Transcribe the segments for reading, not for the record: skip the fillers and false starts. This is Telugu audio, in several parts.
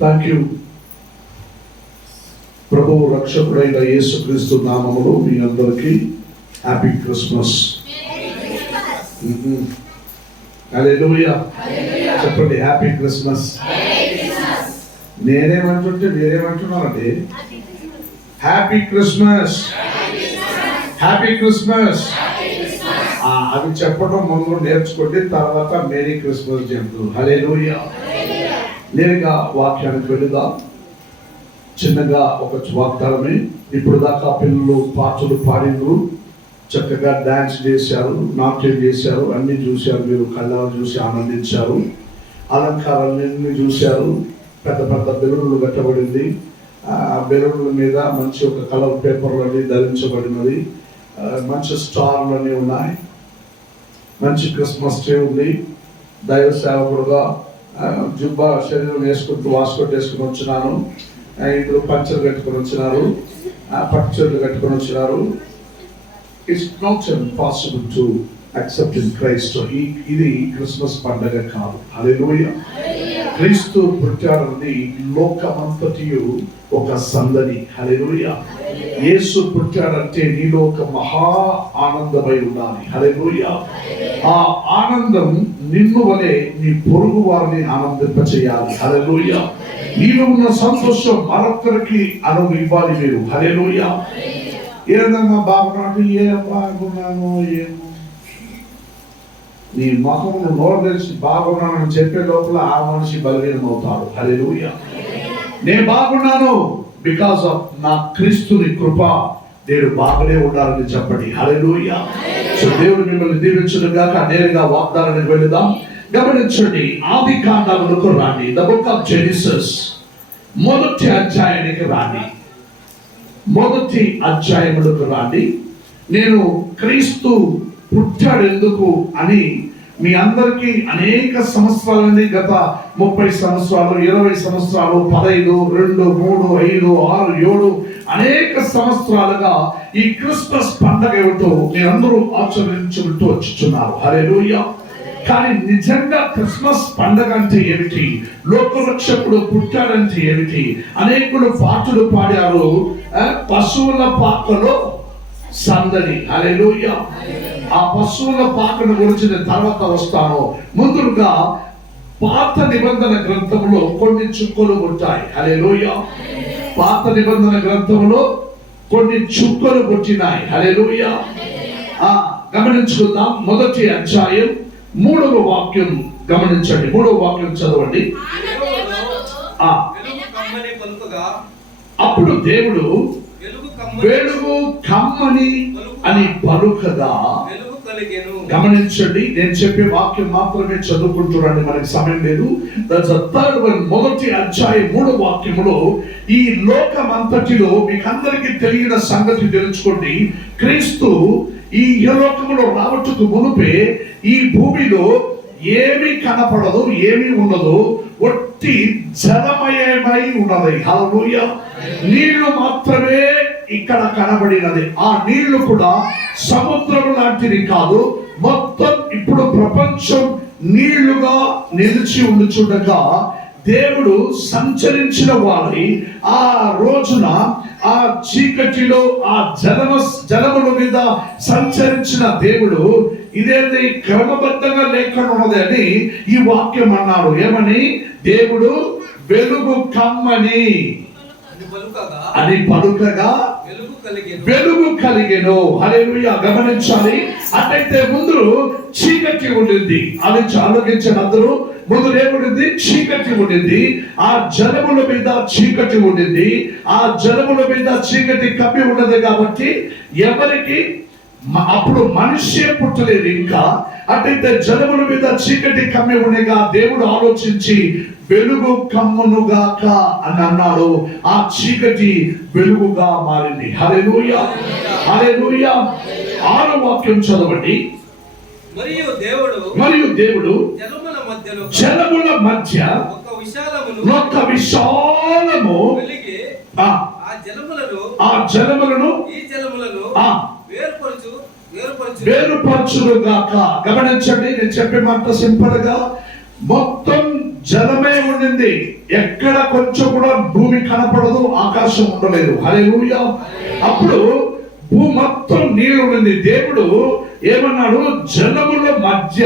Thank you. ప్రభువు రక్షకుడైన యేసుక్రీస్తు నామములో మీ అందరికీ హ్యాపీ క్రిస్మస్. హల్లెలూయా. చెప్పండి హ్యాపీ క్రిస్మస్. నేనేమంటుంటే మీరేమంటున్నారండి? Happy Christmas, happy Christmas. అవి చెప్పడం ముందు నేర్చుకోండి, తర్వాత మేరీ క్రిస్మస్ చెప్తూ. హల్లెలూయా. నేరుగా వాక్యానికి వెళుదాం. చిన్నగా ఒక వాగ్దానమే. ఇప్పుడు దాకా పిల్లలు పాటలు పాడిండ్రు, చక్కగా డాన్స్ చేశారు, నాట్యం చేశారు, అన్ని చూశారు. మీరు కళ్ళాలు చూసి ఆనందించారు. అలంకారాలన్నీ చూశారు. పెద్ద పెద్ద బెలూన్లు కట్టబడింది. ఆ బెలూన్ల మీద మంచి ఒక కలర్ పేపర్లన్నీ ధరించబడినది. మంచి స్టార్లన్నీ ఉన్నాయి. మంచి క్రిస్మస్ ట్రీ ఉంది. దైవ సేవకుడుగా జుబ్బా శరీరం వేసుకుంటూ వాస్కోట్ వేసుకుని వచ్చినాను. ఇద్దరు పంచలు కట్టుకొని వచ్చినారు, పట్టు చీరలు కట్టుకొని వచ్చినారు. It's not impossible to accept in Christ. ఇది క్రిస్మస్ పండగ కాదు. హల్లెలూయా. క్రీస్తు పుట్టాడని లోకమంతటి ఒక సందడి. హల్లెలూయా. యేసు పుట్టాడంటే నీలో ఒక మహా ఆనందమై ఉండాలి. హల్లెలూయా. ఆ ఆనందం నిన్ను వలె నీ పొరుగు వారిని ఆనందింపచేయాలి. హల్లెలూయా. నీలో ఉన్న సంతోషం మరొకరికి ఇవ్వాలి మీరు. హల్లెలూయా. ఏదన్నా బాగున్నాడు, ఏం బాగున్నాను, ఏమో నీ ముఖమును నోరు తెలిసి బాగున్నానని చెప్పే లోపల ఆ మనిషి బలహీనం అవుతాడు. హల్లెలూయా. నేను బాగున్నాను బికాస్ ఆఫ్ నా క్రీస్తుని కృప. నేను బాగానే ఉండాలని చెప్పండి. హల్లెలూయా. సో దేవుడు మిమ్మల్ని దీవించును గాక. నేరుగా వాగ్దానానికి వెళుదాం. గమనించండి, ఆది కాండములకు రాండి. ద బుక్ ఆఫ్ జెనిసిస్ మొదటి అధ్యాయానికి రాండి. మొదటి అధ్యాయములకు రాండి. నేను క్రీస్తు పుట్టాడు ఎందుకు అని మీ అందరికీ అనేక సంవత్సరాల నుండి, గత 30 సంవత్సరాలు, 20 సంవత్సరాలు, 15, 2, 3, 5, 6, 7 అనేక సంవత్సరాలుగా ఈ క్రిస్మస్ పండగ ఏమిటో మీరందరూ ఆచరించుకుంటూ వచ్చుచున్నారు. హల్లెలూయా. కానీ నిజంగా క్రిస్మస్ పండగ అంటే ఏమిటి, లోకరక్షకుడు పుట్టాడంటే ఏమిటి? అనేకులు పాటలు పాడారు. పశువుల పాకలో సందడి. హల్లెలూయా. ఆ పశువుల పాకను గురించి నేను తర్వాత వస్తాను. ముందుగా పాత నిబంధన గ్రంథంలో కొన్ని చుక్కలు ఉంటాయి. హల్లెలూయా. పాత నిబంధన గ్రంథంలో కొన్ని చుక్కలు పుట్టినాయి. హల్లెలూయా. గమనించుకుందాం. మొదటి అధ్యాయం 3వ వాక్యం గమనించండి. 3వ వాక్యం చదవండి. అప్పుడు దేవుడు వెలుగు కమ్మని అని పలుకగా. గమనించండి, నేను చెప్పే వాక్యం మాత్రమే చదువుకుంటున్నాను, మనకి సమయం లేదు. That's the third one. మొదటి అధ్యాయం 3వ వాక్యములో ఈ లోకమంతటిలో మీకు అందరికీ తెలియని సంగతి తెలుసుకోండి. క్రీస్తు ఈ లోకములో రావటకు మునుపే ఈ భూమిలో ఏమీ కనపడదు, ఏమీ ఉండదు, ఒట్టి జలమయమై ఉన్నది. హల్లెలూయా. నీళ్లు మాత్రమే ఇక్కడ కనబడినది. ఆ నీళ్లు కూడా సముద్రం లాంటిది కాదు. మొత్తం ఇప్పుడు ప్రపంచం నీళ్లుగా నిలిచి ఉండుచుండగా దేవుడు సంచరించిన వారి ఆ రోజున ఆ చీకటిలో ఆ జలముల మీద సంచరించిన దేవుడు ఇదేంటి క్రమబద్ధంగా లేకుండా ఉన్నది అని ఈ వాక్యం అన్నాడు. ఏమని? దేవుడు వెలుగు కమ్మని అని పలుకగా వెలుగు కలిగెను. హల్లెలూయా. గమనించాలి. అటైతే ముందు చీకటి ఉండింది. అది ఆలోచించండి అందరూ. ముందు ఏముండింది? చీకటి ఉండింది. ఆ జలముల మీద చీకటి ఉండింది. ఆ జలముల మీద చీకటి కప్పి ఉన్నది కాబట్టి ఎవరికి అప్పుడు మనిషే పుట్టలేదు ఇంకా. అటైతే జలముల మీద చీకటి కమ్మి ఉండగా దేవుడు ఆలోచించి వెలుగు కమ్మునుగాక అని అన్నాడు. ఆ చీకటి వెలుగుగా మారింది. హల్లెలూయా. హల్లెలూయా. 6వ వాక్యం చదవండి. మరియు దేవుడు జలముల మధ్య ఒక విశాలము ఆ జలములను వేరుపరచుగాక. గమనించండి, నేను చెప్పే మాట సింపుల్ గా మొత్తం జలమే ఉండింది. ఎక్కడ కొంచెం కూడా భూమి కనపడదు, ఆకాశం ఉండలేదు. హల్లెలూయా. అప్పుడు భూమి మొత్తం నీళ్ళు ఉండింది. దేవుడు ఏమన్నాడు? జలముల మధ్య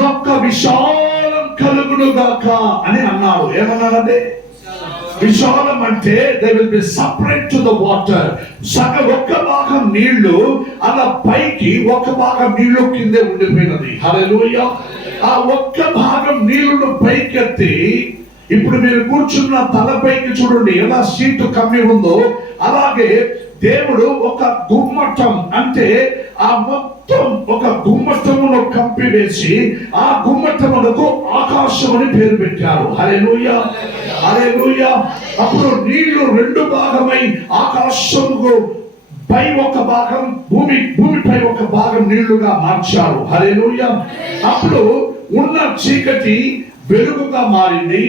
నొక్క విశాలం కలుగునుగాక అని అన్నాడు. ఏమన్నాడంటే విశాలం అంటే they will be separate to the water. ఒక్క భాగం నీళ్లు అలా పైకి, ఒక భాగం నీళ్లు కిందే ఉండిపోయినది. హల్లెలూయా. ఆ ఒక్క భాగం నీళ్లను పైకెత్తి, ఇప్పుడు మీరు కూర్చున్న తలపైకి చూడండి ఎలా సీటు కమ్మి ఉందో, అలాగే దేవుడు ఒక గుమ్మటం అంటే ఆ మొత్తం ఒక గుమ్మటమును కంపివేసి ఆ గుమ్మటమునకు ఆకాశం అని పేరు పెట్టారు. హల్లెలూయా, హల్లెలూయా. అప్పుడు నీళ్లు రెండు భాగమై ఆకాశముకు పై ఒక భాగం, భూమిపై ఒక భాగం నీళ్లుగా మార్చారు. హల్లెలూయా. అప్పుడు ఉన్న చీకటి వెలుగుగా మారింది.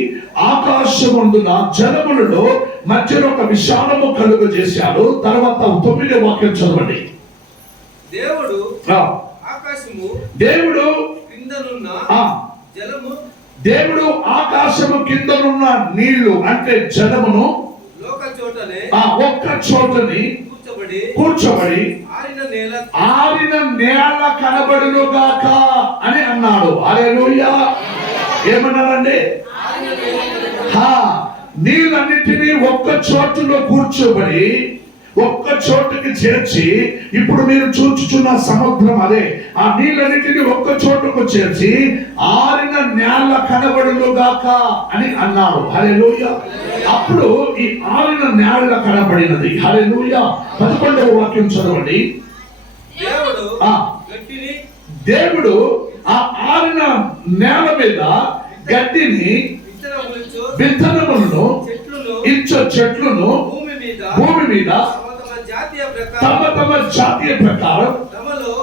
ఆకాశమందున జలములలో మధ్యలో ఒక విశాలము కలుగ చేశాడు. తర్వాత 9వ వాక్యం చదవండి. దేవుడు ఆకాశము, దేవుడు కిందనున్న జలము, దేవుడు ఆకాశము కిందనున్న నీళ్లు అంటే జలమును లోక చోటనే ఒక్క చోటని కూర్చోబడి ఆరిన నేల కనబడునుగాక అని అన్నాడు. హల్లెలూయా. ఏమన్నారండి? నీళ్ళన్నిటినీ ఒక్క చోటులో కూర్చోబడి ఒక్క చోటుకి చేర్చి, ఇప్పుడు మీరు చూచుచున్న సముద్రం అదే. ఆ నీళ్ళన్నిటినీ ఒక్క చోటుకు చేర్చి ఆరిన నేల కనబడునుగాక అని అన్నాడు. హల్లెలూయా. అప్పుడు ఈ ఆరిన నేల కనబడినది. హల్లెలూయా. 11వ వాక్యం చదవండి. దేవుడు ఆ ఆరిన నేల మీద గడ్డిని, విత్తనములను, చెట్లను భూమి మీద తమ తమ జాతీయ ప్రకారం తమలో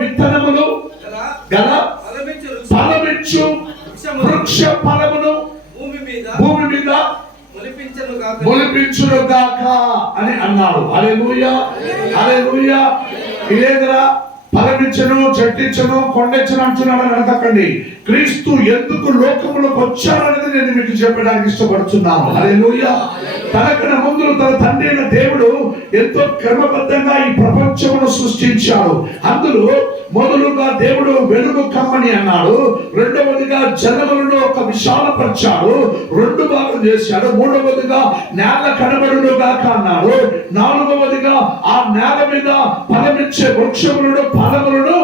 విత్తనములు గల ఫలమిచ్చు వృక్ష ఫలమును భూమి మీద మొలిపించునుగాక అని అన్నాడు. హల్లెలూయా, హల్లెలూయా. ఇదేదరా ఫలమిచ్చను, చెట్టించను, కొండెచ్చను అంటున్నాడని అనకండి. క్రీస్తు ఎందుకు లోకములకు వచ్చారనేది నేను మీకు చెప్పడానికి ఇష్టపడుతున్నాను. హల్లెలూయా. తనకన్నా ముందు తన తండ్రి అయిన దేవుడు ఎంతో క్రమబద్ధంగా ఈ ప్రపంచమును సృష్టించాడు. అందులో మొదలుగా దేవుడు వెలుగు కమ్మని అన్నాడు. రెండవదిగా జలములను ఒక విశాలపరిచాడు, రెండు భాగం చేశాడు. మూడవదిగా నేల కనబడునుగాక అన్నాడు. నాలుగవదిగా ఆ నేల మీద ఫలమిచ్చే వృక్షములను, ఫలములను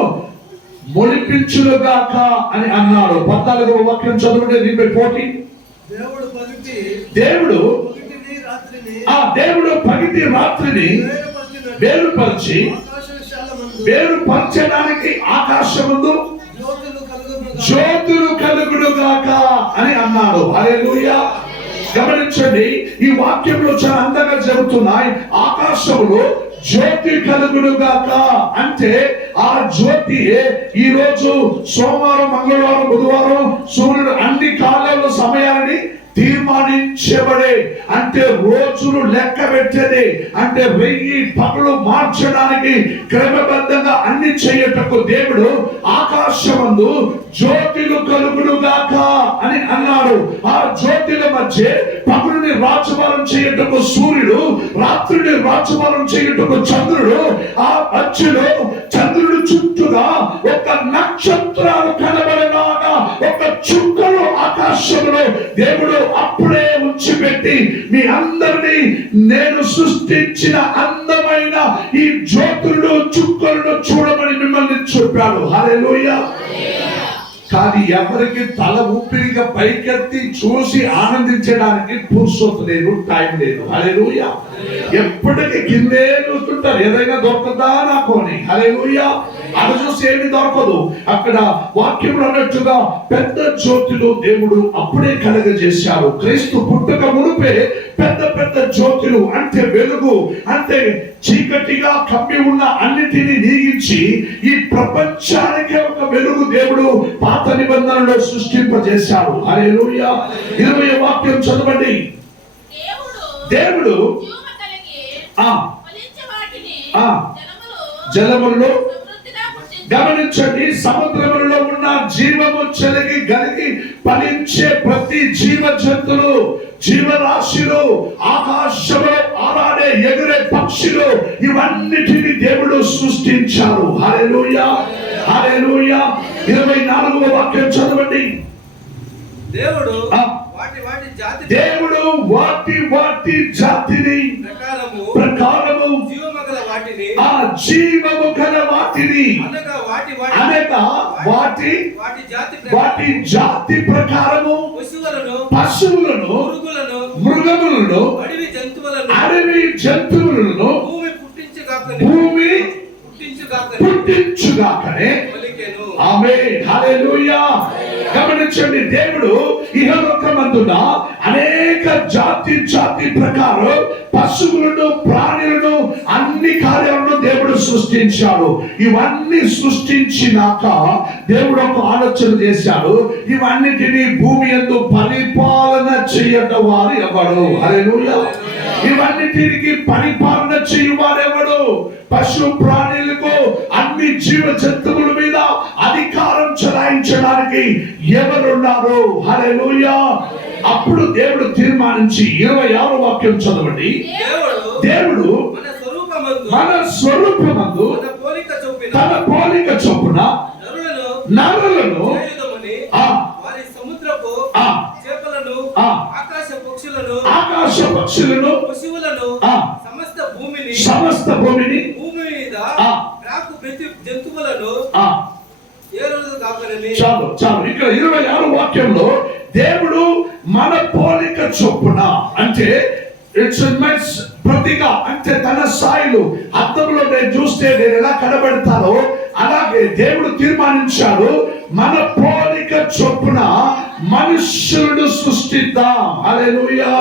మొలిపించునుగాక అని అన్నాడు. 14వ వాక్యం చదువుకుంటే దీనిపై పోటీ. దేవుడు పగటి రాత్రిని వేరుపరచడానికి ఆకాశమందు జ్యోతులు కలుగునుగాక అని అన్నాడు. హల్లెలూయా. గమనించండి, ఈ వాక్యంలో చాలా అందంగా జరుగుతున్నాయి. ఆకాశంలో జ్యోతి కలుగునుగాక అంటే ఆ జ్యోతి ఈ రోజు సోమవారం, మంగళవారం, బుధవారం సూర్యుడు అన్ని కాలాల సమయాన్ని తీర్మానించబడే, అంటే రోజులు లెక్క పెట్టేది, అంటే 1000 పగలు మార్చడానికి క్రమబద్ధంగా అన్ని చేయటకు దేవుడు ఆకాశమందు జ్యోతులు కలుగునుగాక అని అన్నాడు. ఆ జ్యోతుల మధ్య పగలుని రాజమానం చేయటకు సూర్యుడు, రాత్రిని రాజమానం చేయటకు చంద్రుడు, ఆ మధ్యలో చంద్రుడు చుట్టూగా ఒక నక్షత్రాలు కనబడేలాగా ఒక చుక్కలు ఆకాశంలో దేవుడు అప్పుడే ఉంచిపెట్టి మీ అందరినీ నేను సృష్టించిన అందమైన ఈ జ్యోతులను, చుక్కలను చూడమని మిమ్మల్ని చెప్పాడు. హల్లెలూయా. కానీ ఎవరికి తల ఊపిరిగా పైకెత్తి చూసి ఆనందించడానికి పురుషోత్తు లేదు, టైం లేదు. హల్లెలూయా. ఎప్పటికీ కిందే చూస్తుంటారు, ఏదైనా దొరకదా నాకు అని. హల్లెలూయా. అది చూసి ఏమి దొరకదు. అక్కడ వాక్యంలో అన్నట్టుగా పెద్ద జ్యోతులు దేవుడు అప్పుడే కలగజేశాడు. క్రీస్తు పుట్టక మునుపే పెద్ద పెద్ద జ్యోతులు, అంటే వెలుగు, అంటే చీకటిగా కమ్మి ఉన్న అన్నిటినీ నీగించి ఈ ప్రపంచానికి ఒక వెలుగు దేవుడు పాత నిబంధనలో సృష్టింపజేశాడు. హల్లెలూయా. 20వ వాక్యం చదవండి. దేవుడు జలములలో గమనించండి, సముద్రములలో ఉన్న జీవము కలిగి ఫలించే ప్రతి జీవ జంతువులు, జీవరాశులు, ఆకాశంలో ఆరాడే ఎగిరే పక్షులు, ఇవన్నిటిని దేవుడు సృష్టించారు. హల్లెలూయా, హల్లెలూయా. 24వ వాక్యం చదవండి. దేవుడు వాటి జాతిని ప్రకారము ఆ జీవము గల వాటిని అనగా వాటి జాతి ప్రకారము పశువులను, మృగములను, అడవి జంతువులను భూమి పుట్టించుగాకనే. ఆమేన్, హల్లెలూయా. గమనించండి, దేవుడు ఇహలోకమందున అనేక జాతి ప్రకారం పశువులను, ప్రాణులను, అన్ని కార్యాలను దేవుడు సృష్టించాడు. ఇవన్నీ సృష్టించినాక దేవుడు ఒక ఆలోచన చేశాడు, ఇవన్నిటిని భూమి యందు పరిపాలన చేయడం వారు ఎవడు? హల్లెలూయా. ఇవన్నిటికి పరిపాలన చేయువారు ఎవడు? పశు ప్రాణులకు, అన్ని జీవ జంతువుల మీద అధికారం చెలాయించడానికి ఎవరున్నారు? హల్లెలూయా. అప్పుడు దేవుడు తీర్మానించి 26వ వాక్యం చదవండి. దేవుడు మన స్వరూపమందు తన పోలిక చొప్పున నరులను ఆకాశ పక్షులను సమస్త భూమిని భూమి మీద ప్రతి జంతువులను చాలు. ఇక్కడ 26వ వాక్యంలో దేవుడు మన పోలిక చొప్పున, అంటే ప్రతిగా, అంటే తన స్థాయిలో అద్దంలో నేను చూస్తే నేను ఎలా కనబడతానో అలాగే దేవుడు తీర్మానించాడు, మన పోలిక చొప్పున మనుష్యులను సృష్టిద్దాం. హల్లెలూయా.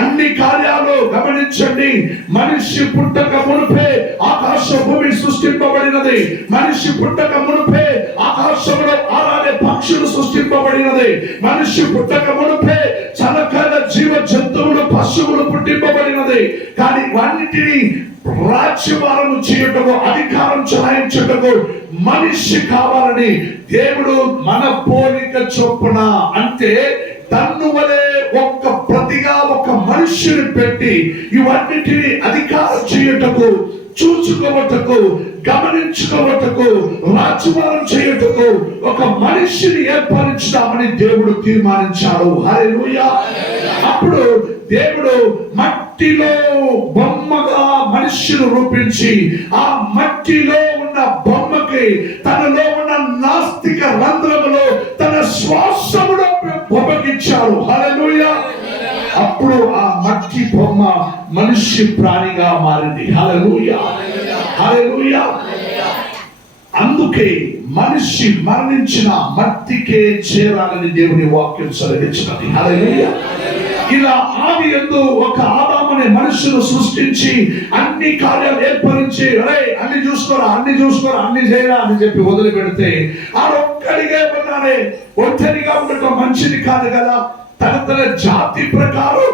అన్ని కార్యాలు గమనించండి, మనిషి పుట్టక మునుపే ఆకాశ భూమి సృష్టింపబడినది. మనిషి పుట్టక మునుపే ఆకాశంలో ఆరాడే పక్షులు సృష్టింపబడినది. మనిషి పుట్టక మునుపే చలకల జీవ జంతువులు, పశువులు పుట్టింపబడినది. కానీ వాటిని రాజ్యభారం చేయటకు, అధికారం చెలాయించటకు మనిషి కావాలని దేవుడు మన పోలిక చొప్పున, అంటే తన్ను వలె ప్రతిగా ఒక మనిషిని పెట్టి ఇవన్నిటిని అధికారం చేయటకు, చూసుకోవటకు, గమనించుకోవటకు, రాజ్యభారం చేయటకు ఒక మనిషిని ఏర్పరిచామని దేవుడు తీర్మానించాడు. హల్లెలూయా. అప్పుడు దేవుడు మట్టిలో బొమ్మగా మనిషిని రూపించి, ఆ మట్టిలో ఉన్న బొమ్మకి తనలో ఉన్న నాస్తిక రంధ్రములో తన శ్వాసములో బొమ్మకిచ్చాడు. హల్లెలూయా. అప్పుడు ఆ మట్టి బొమ్మ మనిషి ప్రాణిగా మారింది. హల్లెలూయా, హల్లెలూయా. అందుకే మనిషి మరణించిన మట్టికే చేరాలని దేవుని వాక్యం సెలవిచ్చినది. హల్లెలూయా. ఇలా ఆది యందు ఒక ఆదాము అనే మనుషును సృష్టించి అన్ని కార్యాలు ఏర్పరించి, అన్ని చూసుకోరా, అన్ని చేయరా అని చెప్పి వదిలిపెడితే ఆడొక్కడిగా ఉన్నాడే. ఒంటరిగా ఉండటం మంచిది కాదు కదా. తన జాతి ప్రకారం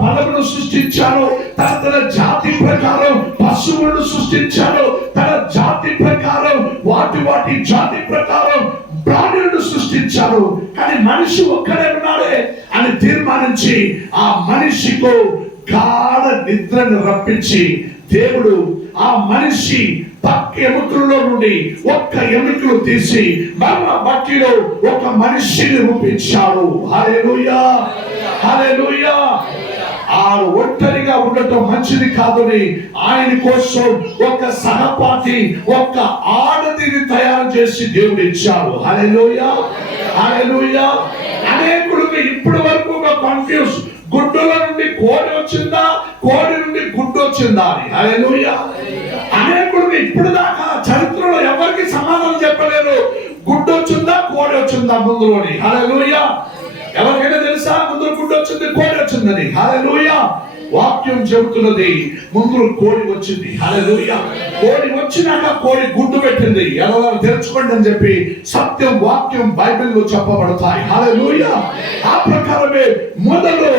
ఫలమును సృష్టించాడు, తన జాతి ప్రకారం పశువులను సృష్టించాడు, తన జాతి ప్రకారం వాటి జాతి ప్రకారం ప్రాణులను సృష్టించాడు. కానీ మనిషి ఒక్కడే ఉన్నాడే అని తీర్మానించి ఆ మనిషికు గాఢ నిద్రను రప్పించి దేవుడు ఆ మనిషి పక్క ఎముకల్లో నుండి ఒక్క ఎముకలు తీసి మరణ మట్టిలో ఒక మనిషిని రూపించాడు. హల్లెలూయా, హల్లెలూయా. ఆరు ఒంటరిగా ఉండటం మంచిది కాదని ఆయన కోసం ఒక సహపాఠి, ఒక ఆడదిని తయారు చేసి దేవుడు ఇచ్చాడు. హల్లెలూయా, హల్లెలూయా. అనేకులకు ఇప్పటి వరకు కన్ఫ్యూజ్, గుడ్డుల నుండి కోడి వచ్చిందా, కోడి నుండి గుడ్డు వచ్చిందా అని. హల్లెలూయా. అనేకులకు ఇప్పుడు దాకా చరిత్రలో ఎవరికి సమాధానం చెప్పలేరు, గుడ్డు వచ్చిందా కోడి వచ్చిందా ముందులోని. హల్లెలూయా. ఎవరికైనా తెలుసా ముందు గుడ్డు వచ్చింది కోడి వచ్చిందని? హల్లెలూయా. వాక్యం చెబుతున్నది ముందు కోడి వచ్చింది. హల్లెలూయా. కోడి వచ్చినాక కోడి గుడ్డు పెట్టింది, ఎలా తెరుచుకోండి అని చెప్పి సత్యం వాక్యం బైబిల్లో చెప్పబడతాయి. హల్లెలూయా. ఆ ప్రకారమే మొదలు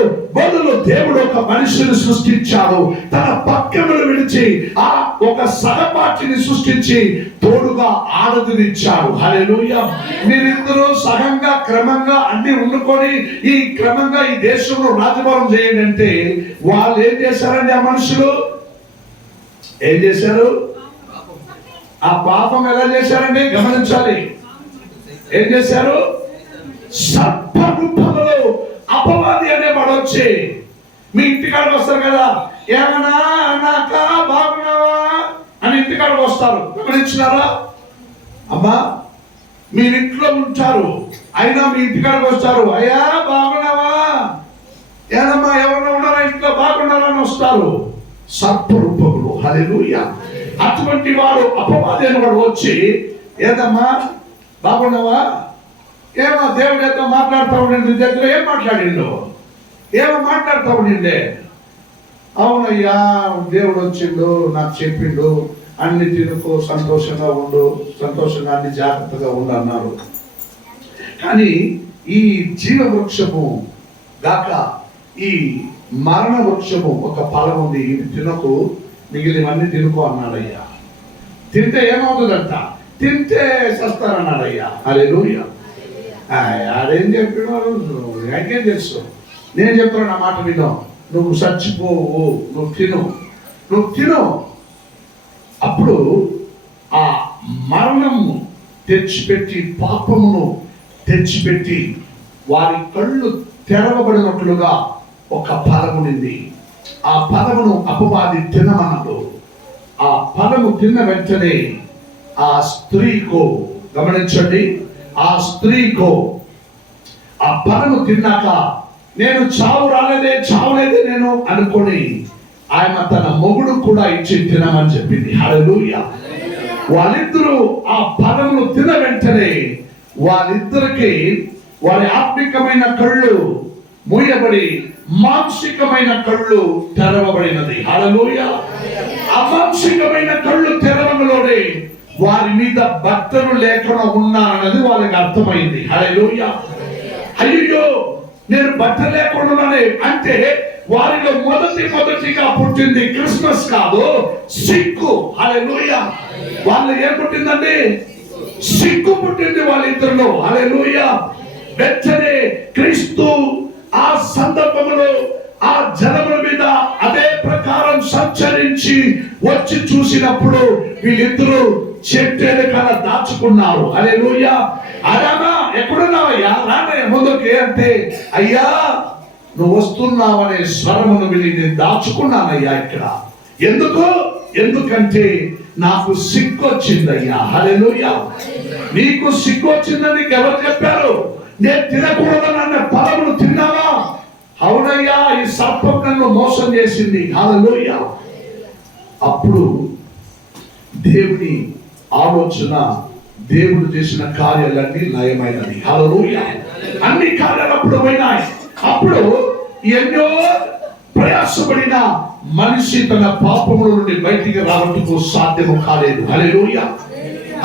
దేవుడు ఒక మనిషిని సృష్టించాడు. తన పక్కములు విడిచి ఆ ఒక సహపాఠిని సృష్టించి తోడుగా ఆడదినిచ్చాడు. హల్లెలూయా. మీరిద్దరూ సహంగా క్రమంగా అన్ని ఉండుకొని ఈ క్రమంగా ఈ దేశంలో రాజభారం చేయండి అంటే వాళ్ళు ఏం చేశారండి? ఆ మనుషులు ఏం చేశారు? ఆ పాపం ఎలా చేశారండి గమనించాలి. ఏం చేశారు? సర్పరూపంలో అపవాది అనేవాడు వచ్చి మీ ఇంటికాడికి వస్తారు కదా, ఏమన్నా నాక బాగున్నావా అని ఇంటికాడికి వస్తారు. గమనించినారా? అమ్మా మీరు ఇంట్లో ఉంటారు, అయినా మీ ఇంటికాడికి వస్తారు, అయ్యా బాగున్నావా, ఏదమ్మా ఎవరన్నా ఉన్నారా ఇంట్లో బాగున్నారా అని వస్తారు. సర్పరూపములు. హల్లెలూయా. అటువంటి వాడు అపవాది అనేవాడు వచ్చి ఏదమ్మా బాగున్నావా, ఏమో దేవుడు ఏదో మాట్లాడుతూ ఉండండి, నీ దగ్గర ఏం మాట్లాడిండు, ఏమో మాట్లాడుతూ ఉండిండే. అవునయ్యా దేవుడు వచ్చిండు నాకు చెప్పిండు అన్ని తినుకో, సంతోషంగా ఉండు, సంతోషంగా అన్ని జాగ్రత్తగా ఉండు అన్నారు. కానీ ఈ జీవ వృక్షము గాక ఈ మరణ వృక్షము ఒక ఫలం ఉంది, ఇది తినకు, మిగిలినవన్నీ తినుకో అన్నాడయ్యా. తింటే ఏమవుతుందంట? తింటే చస్తారన్నాడయ్యా. హల్లెలూయా. ఆడేం చెప్పినారు నాకేం తెలుసు, నేను చెప్తాను నా మాట విను, నువ్వు చచ్చిపోవు, నువ్వు తిను. అప్పుడు ఆ మరణము తెచ్చిపెట్టి పాపమును తెచ్చిపెట్టి వారి కళ్ళు తెరవబడినట్లుగా ఒక ఫలమునింది. ఆ ఫలమును అపవాది తినమన్నాడు. ఆ ఫలము తిన్న వెంటనే ఆ స్త్రీకు, గమనించండి, ఆ స్త్రీకు ఆ ఫలము తిన్నాక నేను చావు రాలేదే నేను అనుకొని ఆయన తన మొగుడు కూడా ఇచ్చి తినమని చెప్పింది. హల్లెలూయా. వాళ్ళిద్దరూ ఆ ఫలమును తిన్న వెంటనే వాళ్ళిద్దరికి వారి ఆత్మికమైన కళ్ళు మూయబడి మాంసికమైన కళ్ళు తెరవబడినది. హల్లెలూయా. అమాంసికమైన కళ్ళు తెరవలోనే వారి మీద బట్టలు లేకుండా ఉన్నానన్నది వాళ్ళకి అర్థమైంది. హల్లెలూయా. అయ్యో నేను బట్టలు లేకుండానే అంటే వారిలో మొదటిగా పుట్టింది క్రిస్మస్ కాదు, సిగ్గు. హల్లెలూయా. వాళ్ళు ఏం పుట్టిందండి? సిగ్గు పుట్టింది వాళ్ళిద్దరిలో. హల్లెలూయా. వెంటనే క్రీస్తు ఆ సందర్భంలో ఆ జలముల మీద అదే ప్రకారం సంచరించి వచ్చి చూసినప్పుడు వీళ్ళిద్దరూ చెట్టు వెనకాల దాచుకున్నారు. హల్లెలూయా. అరామా ఎక్కడున్నావయ్యా, రానయ్య ముందుకి అంటే, అయ్యా నువ్వు వస్తున్నావనే స్వరమును విని నేను దాచుకున్నానయ్యా ఇక్కడ. ఎందుకంటే నాకు సిగ్గు వచ్చిందయ్యా. హల్లెలూయా. నీకు సిగ్గు వచ్చిందని ఎవరు చెప్పారు? నేను తినకూడదన్న ఫలమును తిన్నావా? అవునయ్యా, ఈ సర్పం నన్ను మోసం చేసింది. హల్లెలూయా. అప్పుడు దేవుని ఆలోచన, దేవుడు చేసిన కార్యాలన్నీ నయమైనది. హల్లెలూయా. అన్ని కార్యాలు అప్పుడు పోయినాయి. అప్పుడు ఎన్నో ప్రయాసపడిన మనిషి తన పాపముల నుండి బయటికి రావటకు సాధ్యము కాలేదు. హల్లెలూయా.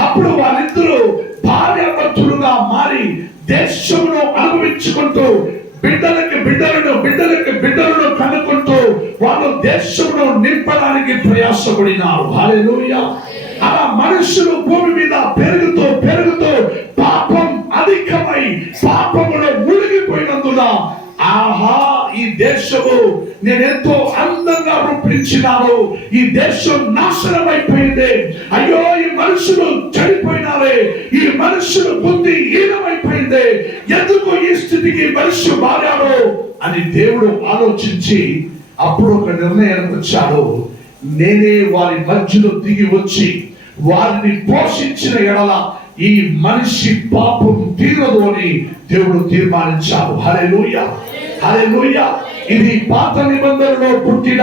అప్పుడు వాళ్ళిద్దరూ భార్యాభర్తలుగా మారి దేశమును అనుభవించుకుంటూ బిడ్డలను కనుక్కుంటూ వాళ్ళు దేశమును నింపడానికి ప్రయాసపడినారు. హల్లెలూయా. అలా మనుషులు భూమి మీద పెరుగుతూ పాపం అధికమై పాపములో మునిగిపోయినందున ఆహా ఈ దేశము నేనెంతో అందంగా రూపించినాను, ఈ దేశం నాశనం అయిపోయింది, అయ్యో ఈ మనుషులు చెడిపోయినారే, ఈ మనుషులు బుద్ధి హీనమైపోయింది, ఎందుకు ఈ స్థితికి మనుషు మారాడు అని దేవుడు ఆలోచించి అప్పుడు ఒక నిర్ణయానికి వచ్చాడు. నేనే వారి మధ్యలో దిగి వచ్చి వారిని పోషించిన ఎడల ఈ మనిషి పాపం తీరదు అని దేవుడు తీర్మానించాడు. హల్లెలూయా. హల్లెలూయా. ఇది పాత నిబంధనలో పుట్టిన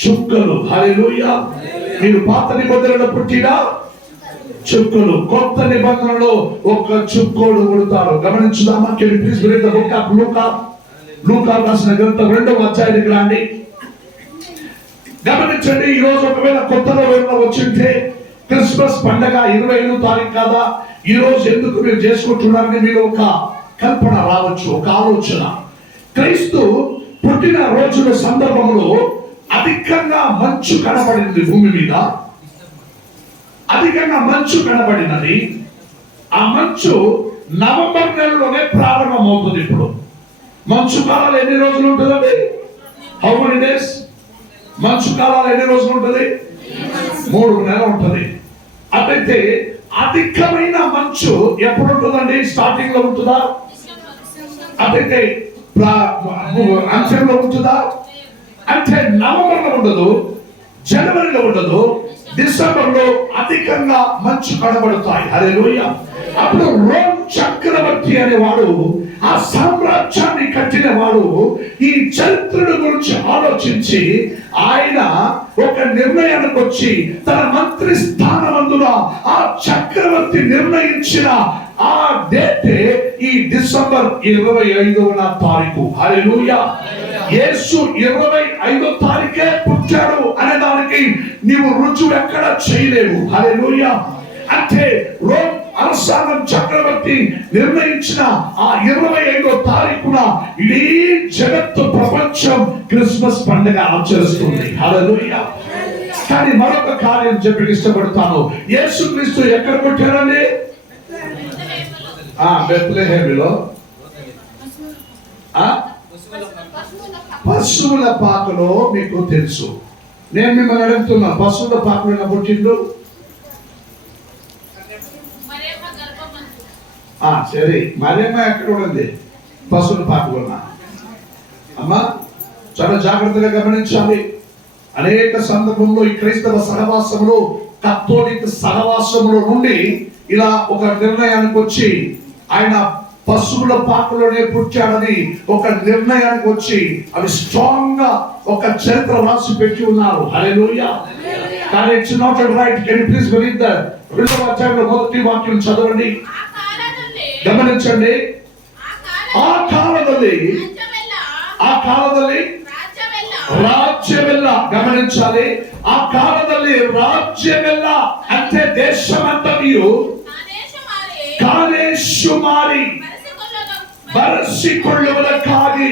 చుక్కలు. హల్లెలూయా. మీరు పాత నిబంధనలో పుట్టిన చుక్కలు, కొత్త నిబంధనలో ఒక చుక్కోడు కొడతారు. గమనించుదామా? Please read the book of లూకా రాసిన గ్రంథం 2వ అధ్యాయానికి రండి. గమనించండి, ఈ రోజు ఒకవేళ కొత్తలో ఎవరైనా వచ్చింటే క్రిస్మస్ పండగ 25వ తారీఖు కాదా, ఈ రోజు ఎందుకు మీరు చేసుకుంటున్నారని మీరు ఒక కల్పన రావచ్చు, ఒక ఆలోచన. క్రీస్తు పుట్టిన రోజుల సందర్భంలో అధికంగా మంచు కనబడింది భూమి మీద, అధికంగా మంచు కనబడినది. ఆ మంచు నవంబర్ నెలలోనే ప్రారంభమవుతుంది. ఇప్పుడు మంచు కాలాలు ఎన్ని రోజులు ఉంటుందండి? How many days? మంచు కాలాలు ఎన్ని రోజులు ఉంటుంది? 3 నెలలు ఉంటుంది. అదైతే అధికమైన మంచు ఎప్పుడు ఉంటుందండి? స్టార్టింగ్ లో ఉంటుందా? అదైతే అంత్యంలో ఉంటుందా? అంటే నవంబర్ లో ఉండదు, జనవరిలో ఉండదు, డిసెంబర్ లో అధికంగా మంచు కనబడతాయి. హల్లెలూయా. అప్పుడు రోమ్ చక్రవర్తి అనేవాడు, ఆ సామ్రాజ్యాన్ని కట్టిన వాడు, ఈ చరిత్రను గురించి ఆలోచించి ఆయన ఒక నిర్ణయానికి వచ్చి తన మంత్రి స్థానమందున ఆ చక్రవర్తి నిర్ణయించిన ఆ డేట్ ఈ డిసెంబర్ 25వ తారీఖు. హల్లెలూయా. యేసు 25వ తారీఖే పుట్టాడు అనే దానికి నీవు రుజువు ఎక్కడ చేయలేవు. హల్లెలూయా. అంటే రోమ్ అరసానం చక్రవర్తి నిర్ణయించిన ఆ 25వ తారీఖున ఇడీ జగత్తు ప్రపంచం క్రిస్మస్ పండుగ ఆచరిస్తుంది. హల్లెలూయా. కానీ మరొక కార్యం చెప్పి ఇష్టపడతాను. యేసుక్రీస్తు ఎక్కడ పుట్టారండి? బెత్లెహేములో పశువుల పాకలో. మీకు తెలుసు, నేను మిమ్మల్ని అడుగుతున్నా, పశువుల పాకలో పుట్టిండు? సరే, మరియమ్మ ఎక్కడ ఉంది? పశువుల పాకలో. అమ్మా చాలా జాగ్రత్తగా గమనించాలి. అనేక సందర్భంలో ఈ క్రైస్తవ సహవాసంలో, కథోలిక్ సహవాసంలో నుండి ఇలా ఒక నిర్ణయానికి వచ్చి ఆయన పశువుల పాకలోనే పుట్టాడని ఒక నిర్ణయానికి వచ్చి అవి స్ట్రాంగ్ గా ఒక చరిత్ర రాసి పెట్టి ఉన్నారు. హల్లెలూయా. కానీ it's not right. Can you please believe that? 2వ అధ్యాయంలో మొదటి వాక్యం చదవండి, గమనించండి. ఆ కాలದಲ್ಲಿ రాజ్యమెల్ల, గమనించాలి, ఆ కాలದಲ್ಲಿ రాజ్యమెల్ల అంటే దేశమంతయు ಕಾಲೇಶುಮಾರಿ ಬರೆಸಿಕೊಳ್ಳುವುದಕ್ಕಾಗಿ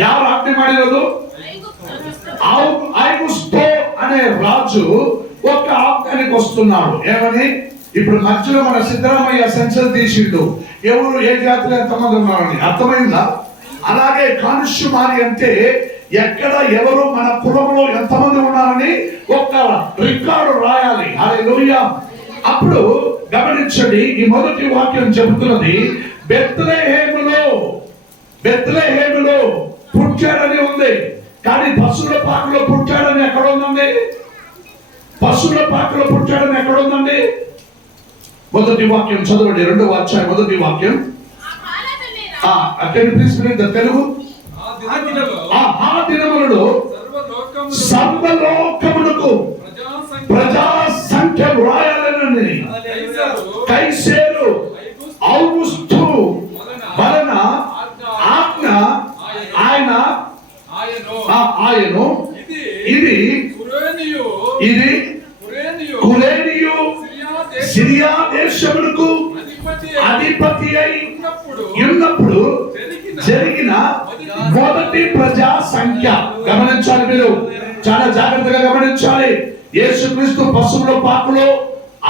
ಯಾರು ಆಜ್ಞೆ ಮಾಡಿರೋದು? ఐగుప్తు అనే రాజు ఒక ఆజ్ఞానికి వస్తున్నాడు. ఏమని? ఇప్పుడు మధ్యలో మన సిద్ధరామయ్య సెన్సస్ తీసిండు, ఎవరు ఏ జాతిలో ఎంతమంది ఉన్నారని. అర్థమైందా? అలాగే కానుష్యుమారి అంటే ఎక్కడ ఎవరు మన కులంలో ఎంతమంది ఉన్నారని ఒక రికార్డు రాయాలి. హల్లెలూయా. అప్పుడు గమనించండి, ఈ మొదటి వాక్యం చెబుతున్నది బెత్లెహేములో పుట్టాడని ఉంది. కానీ పశువుల పాకలో పుట్టాడని ఎక్కడ ఉందండి? పశువుల పాకలో పుట్టాడని ఎక్కడ ఉందండి? మొదటి వాక్యం చదవండి, 2వ అధ్యాయం మొదటి వాక్యం. తెలుగు. ఆ దినములలో సర్వలోకమునకు ప్రజా సంఖ్య వ్రాయాలని కైసేరు ఔగుస్తు వలన ఆజ్ఞ ఆయను ఇది కురేనియు సిరియా దేశమునకు అధిపతి అయి ఉన్నప్పుడు జరిగిన మొదటి ప్రజా సంఖ్య. గమనించాలి, మీరు చాలా జాగ్రత్తగా గమనించాలి. యేసుక్రీస్తు పశువుల పాకలో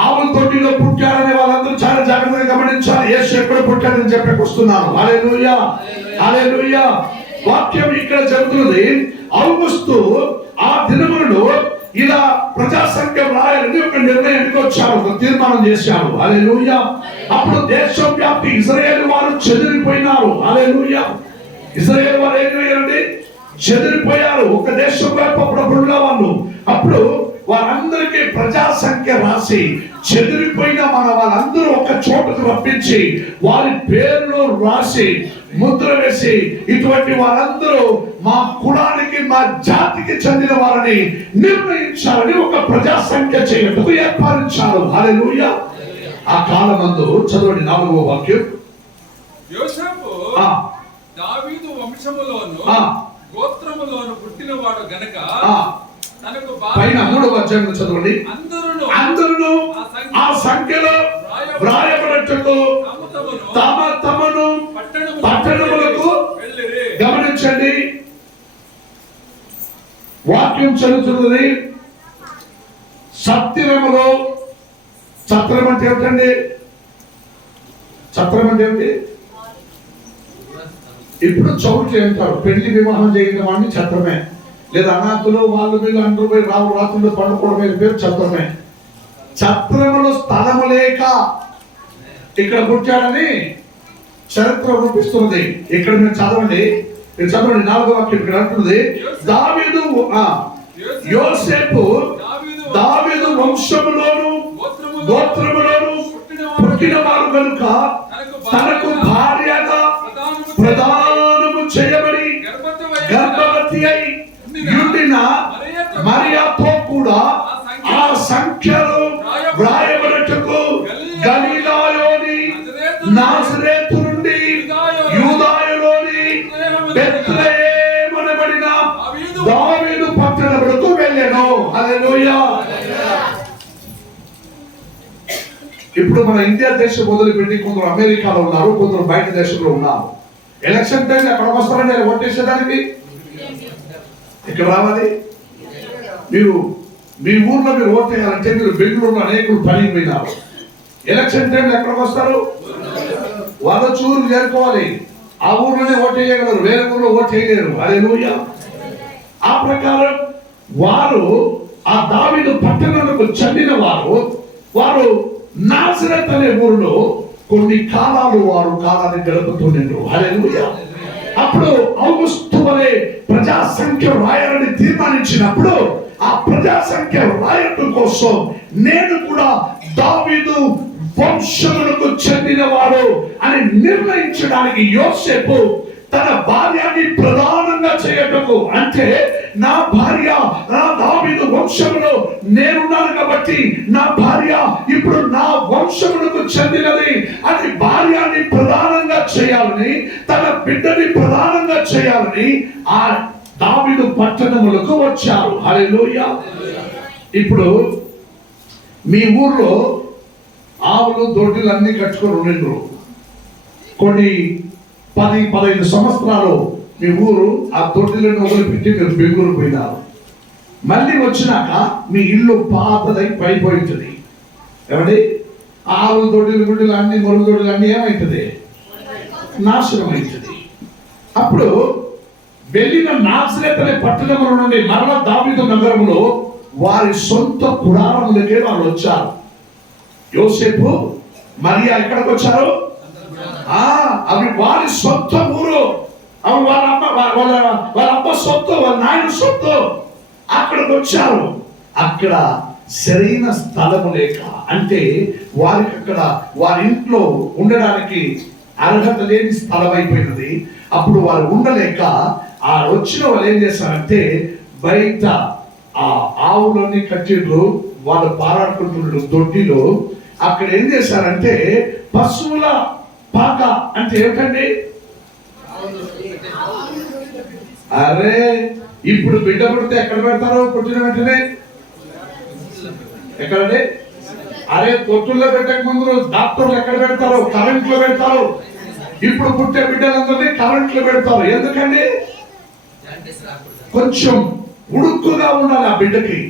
ఆవుల తొట్టిలో పుట్టాడనే వాళ్ళందరూ చాలా జాగ్రత్తగా గమనించాలి. యేసు ఎక్కడ పుట్టాడని చెప్పకొస్తున్నాను. హల్లెలూయా, హల్లెలూయా. వాక్యం ఇక్కడ చెబుతున్నది, ఔగుస్తు ఆ దినములలో ఇలా ప్రజా సంఖ్య రాయాలని ఒక నిర్ణయానికి వచ్చారు, ఒక తీర్మానం చేశారు. హల్లెలూయా. అప్పుడు దేశవ్యాప్తి ఇశ్రాయేలు వారు చెదిరిపోయినారు. హల్లెలూయా. ఇశ్రాయేలు వారు ఏమయ్యారండి? చెదిరిపోయారు. ఒక దేశం వైపు ప్రభువుల వాళ్ళు. అప్పుడు వారందరికీ ప్రజా సంఖ్య రాసి చెదిరిపోయిన మన వాళ్ళందరూ ఒక చోటుకు రప్పించి వారి పేర్లు రాసి ముద్ర వేసి, ఇటువంటి వారందరూ మా కులానికి మా జాతికి చెందిన వారిని నిర్ణయించాలని ఒక ప్రజా సంఖ్య చేయటకు ఏర్పరిచారు. హల్లెలూయా. ఆ కాలమందు చదవండి 4వ వాక్యం. యోసేపు దావీదు వంశ వంశములోను ఆ. గోత్రములోను పుట్టినవాడు గనక ఆ. తనకు పైన భార్య 3వ అధ్యాయం చదవండి. అందరూ ఆ సంఖ్యలో వ్రాయబడటకు తమ తమను పట్టణములకు వెళ్ళిరి. గమనించండి, వాక్యం చదువుతున్నది. సత్యములో చత్రం అంటే ఏమిటండి? చత్రం అంటే ఏమిటి? ఇప్పుడు చౌట్లు ఏంటారు, పెళ్లి వివాహం చేయని వాడిని చత్రమే, లేదా అనాథులు వాళ్ళు వీళ్ళు అందరూ పోయి రావు రాత్రులు పండుకోవడం పేరు చత్రమే. చత్రములో స్థలము లేక ఇక్కడ పుట్టాడని చరిత్ర రూపిస్తున్నది. ఇక్కడ మీరు చదవండి, మీరు చదవండి 4వ వాక్యం ఇక్కడ అంటున్నది, దావీదు యోసేపు దావీదు వంశములోను గోత్రములోను పుట్టిన వారు కనుక తనకు భార్యగా ప్రదానము చేయబడి గర్భవతి అయి ఉండిన మరియతో కూడా ఆ సంఖ్యలో వ్రాయబడటకు గలిలయలోని నాజరేతు నుండి యూదాయలోని బెత్లెహేమనబడిన దావీదు పట్టణములకు వెళ్ళెను. హల్లెలూయా. ఇప్పుడు మన ఇండియా దేశం మొదలుపెట్టి కొందరు అమెరికాలో ఉన్నారు, కొందరు బయట దేశంలో ఉన్నారు. ఎలక్షన్ టైం ఎక్కడికి వస్తారంటే ఓటేసేదానికి ఇక్కడ రావాలి. మీరు మీ ఊర్లో మీరు ఓట్ వేయాలంటే మీరు బెంగళూరులో అనేకులు పనికి పోయినారు. ఎలక్షన్ టైంలో ఎక్కడికి వస్తారు? వాళ్ళ చూరు చేరుకోవాలి. ఆ ఊర్లోనే ఓట్ వేయగలరు, వేరే ఊర్లో ఓట్ వేయలేరు. హల్లెలూయా. ఆ ప్రకారం వారు ఆ దావీదు పట్టణానికి చెందిన వారు నాజరేత్ అనే ఊరిలో కొన్ని కాలాలు వారు కాలాన్ని గడుపుతుండ్రు. హల్లెలూయా. అప్పుడు ఔగుస్తు వలె ప్రజా సంఖ్య రాయాలని తీర్మానించినప్పుడు ఆ ప్రజా సంఖ్య రాయటం కోసం నేను కూడా దావీదు వంశములకు చెందినవాడు అని నిర్ణయించడానికి యోసేపు తన భార్యని ప్రధానంగా చేయటకు, అంటే నా భార్య నా దావీదు వంశములో నేనున్నాను కాబట్టి నా భార్య ఇప్పుడు నా వంశములకు చెందినది అని భార్యని ప్రధానంగా చేయాలని, తన బిడ్డని ప్రధానంగా చేయాలని ఆ దావీదు పట్టణములకు వచ్చారు. హల్లెలూయా. ఇప్పుడు మీ ఊర్లో ఆవులు దొడ్డిలు అన్ని కట్టుకొని ఉండిండ్రు. కొన్ని 10-15 సంవత్సరాలు మీ ఊరు ఆ దొడ్డిలను వదిలిపెట్టి మీరు బెంగళూరు పోయినారు. మళ్ళీ వచ్చినాక మీ ఇల్లు పాతదై పైపోయింది. ఏమండి? ఆవులు దొడ్డిలు గుడ్డలు అన్ని మరుగు దొడ్డిలు అన్ని ఏమవుతుంది? నాశనం అవుతుంది. అప్పుడు వెళ్ళిన నాజరేతు అనే పట్టణంలో నుండి మరల దావీదు నగరంలో వారి సొంత గుడారములకే వాళ్ళు వచ్చారు. యోసేపు మరియా ఎక్కడికి వచ్చారు? అవి వారి సొంత ఊరు. అవి వాళ్ళ అమ్మ సొత్తు, వాళ్ళ నాయన సొత్తు. అక్కడికి వచ్చారు. అక్కడ సరైన స్థలము లేక, అంటే వారికి అక్కడ వారి ఇంట్లో ఉండడానికి అర్హత లేని స్థలం అయిపోయినది. అప్పుడు వారు ఉండలేక ఆ వచ్చిన వాళ్ళు ఏం చేశారంటే బయట ఆ ఆవులన్నీ కట్టిండ్రు, వాళ్ళు పారాడుకుంటున్నారు దొడ్డిలో. అక్కడ ఏం చేశారంటే పశువుల పాక అంటే ఏమిటండి? అరే ఇప్పుడు బిడ్డ పుడితే ఎక్కడ పెడతారు? పుట్టిన వెంటనే ఎక్కడండి? అరే తొట్టుల్లో పెట్టక ముందు డాక్టర్లు ఎక్కడ పెడతారు? కరెంట్ లో పెడతారు. ఇప్పుడు పుట్టే బిడ్డలందరినీ కరెంట్ లో పెడతారు. ఎందుకండి? కొంచెం ఉడుక్కుగా ఉండాలి ఆ బిడ్డకి.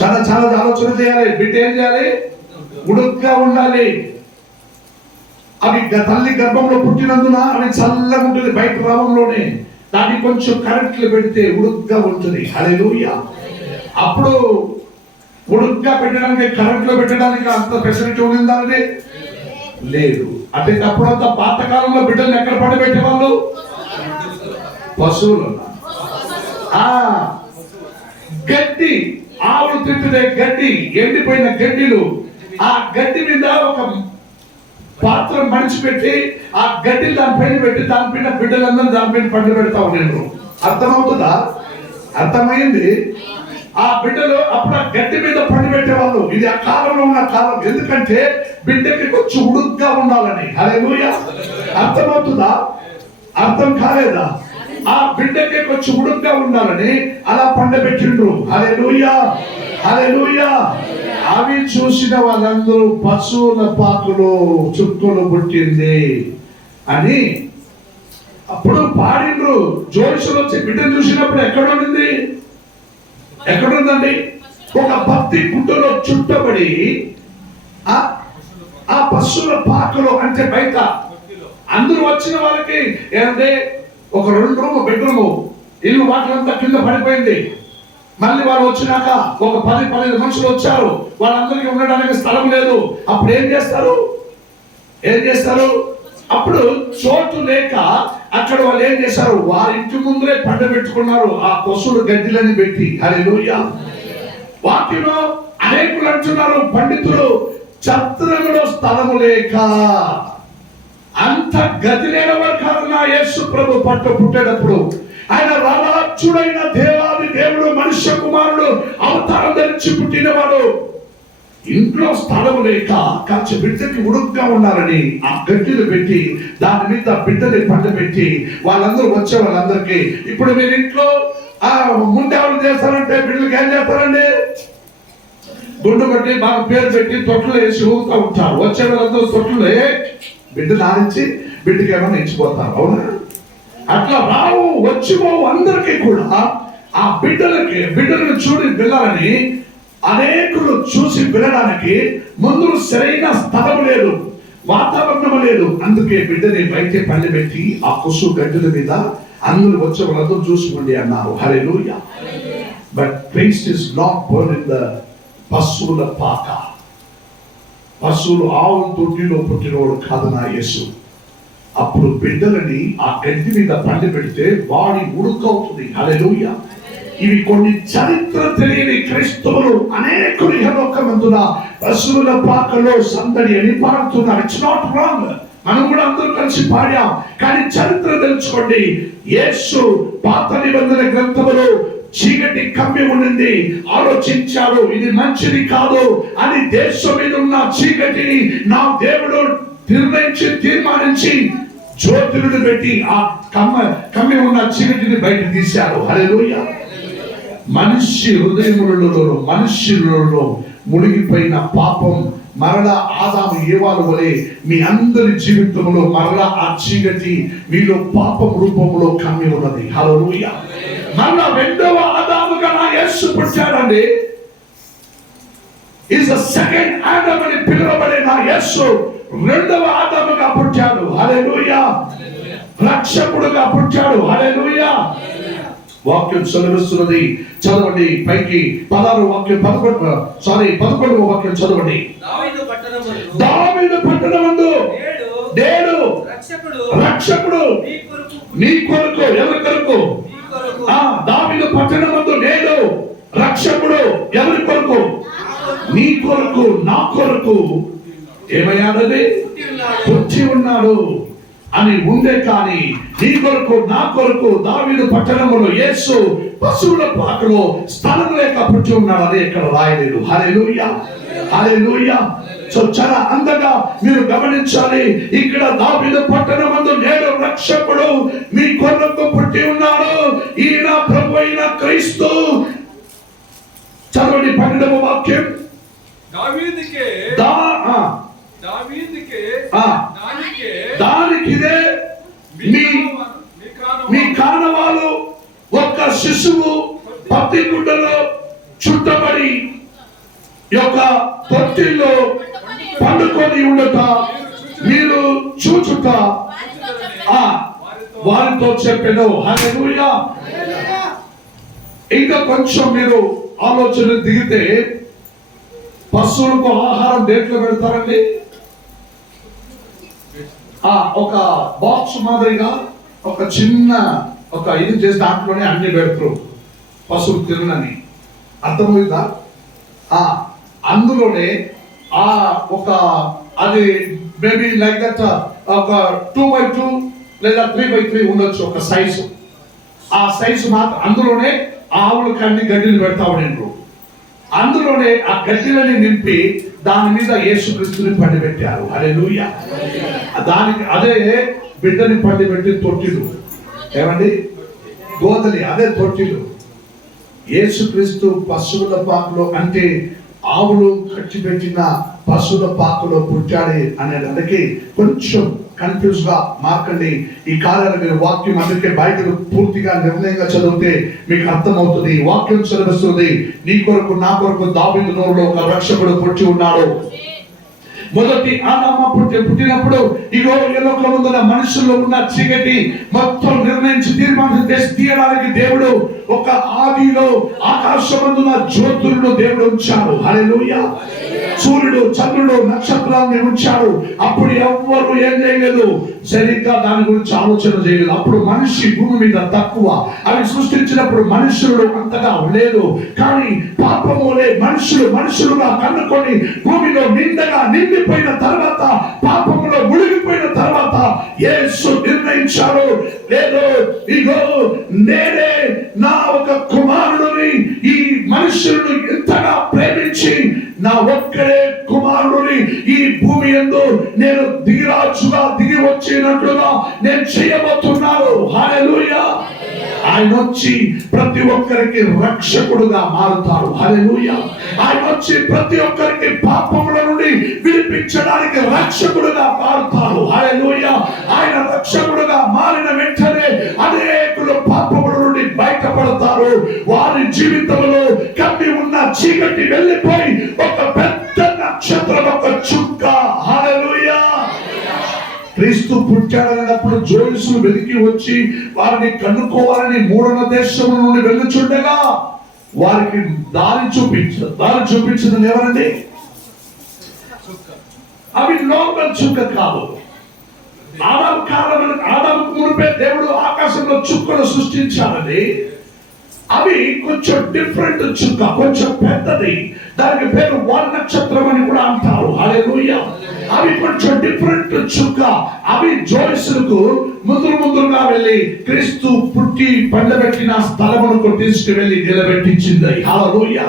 చాలా చాలా ఆలోచన చేయాలి. బిడ్డ ఏం చేయాలి? ఉడుక్కుగా ఉండాలి. అవి తల్లి గర్భంలో పుట్టినందున అవి చల్లగా ఉంటుంది. బయట రావంలోనే దాన్ని కొంచెం కరెంట్లు పెడితే ఉడుగ్గా ఉంటుంది. హల్లెలూయా. అప్పుడు ఉడుగ్గా పెట్టడానికి కరెంట్లో పెట్టడానికి అంత ఫెసిలిటీ ఉండిందానే లేదు. అంటే అప్పుడంతా పాతకాలంలో బిడ్డలు ఎక్కడ పడబెట్టేవాళ్ళు? పశువులు. గడ్డి, ఆవులు తింటునే గడ్డి, ఎండిపోయిన గడ్డిలు. ఆ గడ్డి మీద ఒక పాత్ర మడిచిపెట్టి ఆ గడ్డి దానిపైన పెట్టి దానిపైన బిడ్డలందరూ దానిపైన పండు పెడతా ఉన్నారు. అర్థమవుతుందా? అర్థమైంది. ఆ బిడ్డలు అప్పుడు ఆ గడ్డి మీద పండు పెట్టేవాళ్ళు. ఇది ఆ కాలంలో ఉన్న కాలం. ఎందుకంటే బిడ్డకి కొంచెం ఉడుగ్గా ఉండాలని. హల్లెలూయా. అర్థమవుతుందా? అర్థం కాలేదా? ఆ బిడ్డకి కొంచెం ఉడుగ్గా ఉండాలని అలా పండబెట్టిండ్రు. హల్లెలూయా, హల్లెలూయా. అవి చూసిన వాళ్ళందరూ పశువుల పాకులో చుక్కలు పుట్టింది అని అప్పుడు పాడిండ్రు. జోషులు వచ్చి బిడ్డను చూసినప్పుడు ఎక్కడుంది, ఎక్కడుందండి? ఒక భక్తి గుడ్డలో చుట్టబడి ఆ పశువుల పాకలో, అంటే బయట. అందరూ వచ్చిన వాళ్ళకి ఏంటంటే ఒక 2 రూమ్ బెడ్రూమ్ ఇల్లు వాటిలంతా కింద పడిపోయింది. మళ్ళీ వాళ్ళు వచ్చినాక ఒక 10-15 మనుషులు వచ్చారు. వాళ్ళందరికీ ఉండడానికి స్థలం లేదు. అప్పుడు ఏం చేస్తారు? అప్పుడు చోటు లేక అక్కడ వాళ్ళు ఏం చేశారు? వారి ఇంటి ముందరే పండబెట్టుకున్నారు ఆ పశువుల గడ్డిలని పెట్టి. హల్లెలూయా. వాటిలో అనేకులు అంటున్నారు పండితులు, ఛత్రములో స్థలము లేక, అంత గది లేనివాడు కాదు నా యేసు ప్రభు పుట్టేటప్పుడు. ఆయన రారాజుడైన దేవాది దేవుడు, మనుష్య కుమారుడు అవతారం ధరించి పుట్టినవాడు. ఇంట్లో స్థలం లేక కాచి బిడ్డకి ఉడుగ్గా ఉండాలని ఆ గడ్డిలు పెట్టి దాని మీద బిడ్డని పండబెట్టి వాళ్ళందరూ వచ్చే వాళ్ళందరికీ. ఇప్పుడు మీరు ఇంట్లో ముందేవాళ్ళు చేస్తారంటే బిడ్డలకి ఏం చేస్తారండి? గుండు బట్టి బాగా పేరు పెట్టి తొట్లు వేసి ఊగుతూ ఉంటారు. వచ్చే వాళ్ళందరూ తొట్లు బిడ్డలు ఆడించి బిడ్డకి ఏమన్నా ఇచ్చిపోతారు. అవునా? అట్లా రావు వచ్చిపోవు అందరికీ కూడా ఆ బిడ్డలను చూడి వెళ్ళాలని అనేకులు చూసి వెళ్ళడానికి ముందు సరైన స్థలం లేదు, వాతావరణం లేదు. అందుకే బిడ్డని బయట పండబెట్టి ఆ పశువు గడ్డల మీద అందరూ వచ్చే వాళ్ళందరూ చూసుకోండి అన్నారు. Hallelujah. But Christ is not born in the పశువుల పాక. పశువులు ఆవుల తొట్టిలో పుట్టినవాడు కాదు నా యేసు. అప్పుడు బిడ్డలని ఆ గడ్డి మీద పండబెడితే వాడి ఉడుకవుతుంది. హల్లెలూయా. ఇవి కొన్ని చరిత్ర తెలియని క్రైస్తవులు అనేకులు ఇహలోకమందున పశువుల పాకలో సందడి అని పాడుతున్నారు. It's not wrong. మనం కూడా అందరూ కలిసి పాడాం. కానీ చరిత్ర తెలుసుకోండి. యేసు పాత నిబంధన గ్రంథములో చీకటి కమ్మి ఉండింది. ఆలోచించారు ఇది మంచిది కాదు అని. దేశం మీద ఉన్న చీకటిని నా దేవుడు తీర్మానించి జ్యోతులను పెట్టి ఆ కమ్మి ఉన్న చీకటిని బయట తీశారు. హల్లెలూయా. మనిషి మనుష్యులలో మునిగిపోయిన పాపం మరలా ఆదాము ఏవాలు వలె మీ అందరి జీవితంలో మరలా ఆ చీకటి మీలో పాపం రూపంలో కమ్మి ఉన్నది. హల్లెలూయా. మరలా 2వ ఆదాముగా నా యేసు పుట్టాడండి. ఈజ్ ద సెకండ్ ఆదాము అని పిలువబడే నా యేసు 2వ ఆదాముగా పుట్టాడు. హల్లెలూయా. రక్షకుడుగా పుట్టాడు. హల్లెలూయా. వాక్యం చదివిస్తున్నది, చదవండి. పైకి 11వ వాక్యం 11వ వాక్యం చదవండి. దావీదు పట్టణమందు నేడు రక్షకుడు నీ కొరకు. ఎవరి కొరకు? దావీదు పట్టణమందు నేడు రక్షకుడు ఎవరి కొరకు? నీ కొరకు, నా కొరకు ఏమయ్యాడది? పుట్టి ఉన్నాడు అని ఉండే. కానీ నీ కొరకు, నా కొరకు దావీదు పట్టణములో యేసు పశువుల పాకలో స్థలం లేక పుట్టి ఉన్నాడని ఇక్కడ రాయలేదు. హల్లెలూయా, హల్లెలూయా. సో చాలా అందంగా మీరు గమనించాలి. ఇక్కడ దావీదు పట్టణమందు నేడు రక్షకుడు మీ కొరకు పుట్టి ఉన్నాడు. ఈయన ప్రభు అయిన క్రీస్తు. చదవండి 12వ వాక్యం. దానికిదే మీ కానవాలు ఒక్క శిశువు పత్తి గుడ్డలో చుట్టబడి యొక్క తొట్టిలో పండుకొని ఉండట మీరు చూచుట వారితో చెప్పెను. హల్లెలూయా. ఇంకా కొంచెం మీరు ఆలోచన దిగితే పశువులకు ఆహారం దేంట్లో పెడతారండి? ఒక బాక్స్ మాదిరిగా ఒక చిన్న ఇది చేసి దాంట్లోనే అన్ని పెడతారు పశువులు తినని. అర్థమైందా? అందులోనే ఒక అది మేబీ లైక్ దట్ ఒక 2x2 లేదా 3x3 ఉండొచ్చు ఒక సైజు. ఆ సైజు మాత్రం అందులోనే ఆవులకు అన్ని గడ్డిలు పెడతా ఉండిండ్రు. అందులోనే ఆ గడ్డిలని నింపి దాని మీద యేసుక్రీస్తుని పండిపెట్టారు. హల్లెలూయా. దానికి అదే బిడ్డని పండిపెట్టి తొట్టిలు. ఏమండి? గోదలి అదే తొట్టిలు. యేసుక్రీస్తు పశువుల పాకలో అంటే ఆవులు కట్టిపెట్టిన పశువుల పాకలో పుట్టాడు అనేదానికి కొంచెం కన్ఫ్యూజ్ గా మార్కండి. ఈ కార్యాలు మీరు వాక్యం అందుకే బైబిల్ పూర్తిగా నిర్ణయంగా చదివితే మీకు అర్థమవుతుంది. వాక్యం చదివిస్తుంది, నీ కొరకు నా కొరకు దావీదు నోరులో ఒక రక్షకుడు పుట్టి ఉన్నాడు. మొదటి ఆదాము పుట్టినప్పుడు ఇగో ఈ లోకముందున్న మనుషుల్లో ఉన్న చీకటి మొత్తం నిర్ణయించి తీర్మానం చేసి తీయడానికి దేవుడు ఒక ఆదిలో ఆకాశమందున జ్యోతులను దేవుడు ఉంచాడు. హల్లెలూయా. సూర్యుడు, చంద్రుడు, నక్షత్రాలను ఉంచాడు. అప్పుడు ఎవ్వరు ఏం చేయలేదు, సరిగ్గా దాని గురించి ఆలోచన చేయలేదు. అప్పుడు మనిషి భూమి మీద తక్కువ. అవి సృష్టించినప్పుడు మనుషులు అంతగా లేదు. కానీ పాపములే మనుషులుగా కన్నుకొని భూమిలో నిండగా నిండిపోయిన తర్వాత, పాపములో మునిగిపోయిన తర్వాత యేసు నిర్ణయించాడు, లేదు ఇగో నేనే నా ఒక కుమారుడిని ఈ మనుషులను ఎంతగా ప్రేమించి నా ఒక్కడే కుమారుడిని ఈ భూమి యందు నేను దిగిరాజుగా దిగి వచ్చినట్లుగా నేను చేయబోతున్నాను. హల్లెలూయా. ఆయన వచ్చి ప్రతి ఒక్కరికి రక్షకుడుగా మారుతాడు. హల్లెలూయా. ఆయన వచ్చి ప్రతి ఒక్కరికి పాపముల నుండి విడిపించడానికి రక్షకుడుగా మారుతాడు. హల్లెలూయా. ఆయన రక్షకుడుగా మారిన వెంటనే అనేకులు పాపముల నుండి బయటపడతారు. వారి జీవితంలో కమ్మి ఉన్న చీకటి వెళ్ళిపోయి ఒక పెద్ద నక్షత్రం, ఒక చుక్క. హల్లెలూయా. క్రీస్తు పుట్టాడన్నప్పుడు జోయిసులు వెతికి వచ్చి వారిని కన్నుకోవాలని మూడవ దేశం నుండి వెళ్ళుచుండగా వారికి దారి చూపించింది ఎవరండి? అవి నార్మల్ చుక్క కాదు. ఆదాము మునిపే దేవుడు ఆకాశంలో చుక్కలు సృష్టించాలని, అవి కొంచెం డిఫరెంట్ చుక్క, కొంచెం పెద్దది. దానికి పేరు వాల్ నక్షత్రం అని కూడా అంటారు. హల్లెలూయా. అవి కొంచెం డిఫరెంట్ చుక్క. అవి జోయిసులకు ముందుగా వెళ్ళి క్రీస్తు పుట్టి పండబెట్టిన స్థలమునకు తీసుకువెళ్ళి నిలబెట్టించింది. హల్లెలూయా.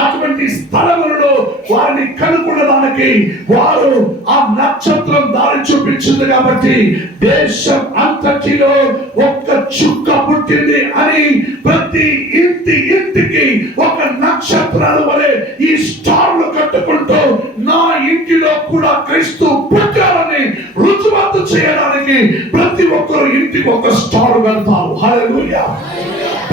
అటువంటి స్థలములలో వారిని కనుక్కున్నదానికి వారు ఆ నక్షత్రం దారి చూపించింది కాబట్టి దేశం అంతటిలో ఒక్క చుక్క పుట్టింది అని ప్రతి ఇంటికి ఒక నక్షత్రాల వలె ఈ స్టార్లు కట్టుకుంటూ నా ఇంటిలో కూడా క్రీస్తు పుట్టారని రుజువాతు చేయడానికి ప్రతి ఒక్కరు ఇంటికి ఒక స్టార్ కడతారు. హల్లెలూయా.